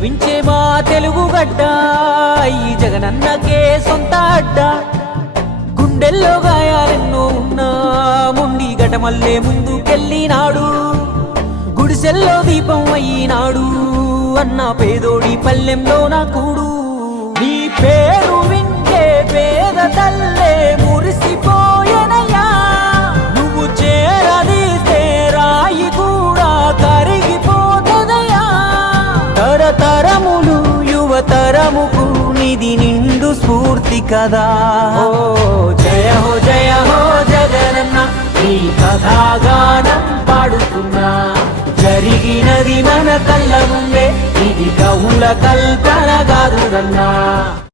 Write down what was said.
గర్వించే మా తెలుగు గడ్డ ఈ జగనన్నకే సొంత అడ్డ గుండెల్లో గాయాలెన్నో ఉన్నా ముండి గటమల్లే ముందుకెళ్ళినాడు గుడిసెల్లో దీపం అయినాడు అన్న పేదోడి పల్లెంలో నా కూడు నీ పేరు వింటే పేద తల్లే మురిసిపోయెనయ్యా నువ్వు చేరదీస్తే రాయి కూడా కరిగిపోతదయ్యా తరతరములు యువతరముకు నిధి నిండు స్ఫూర్తి కదా జయ హో జగనన్న నీ కథాగానం పాడుతున్నా జరిగినది మన కళ్ళ ముందే ఇది కవుల కల్పన కాదురన్నా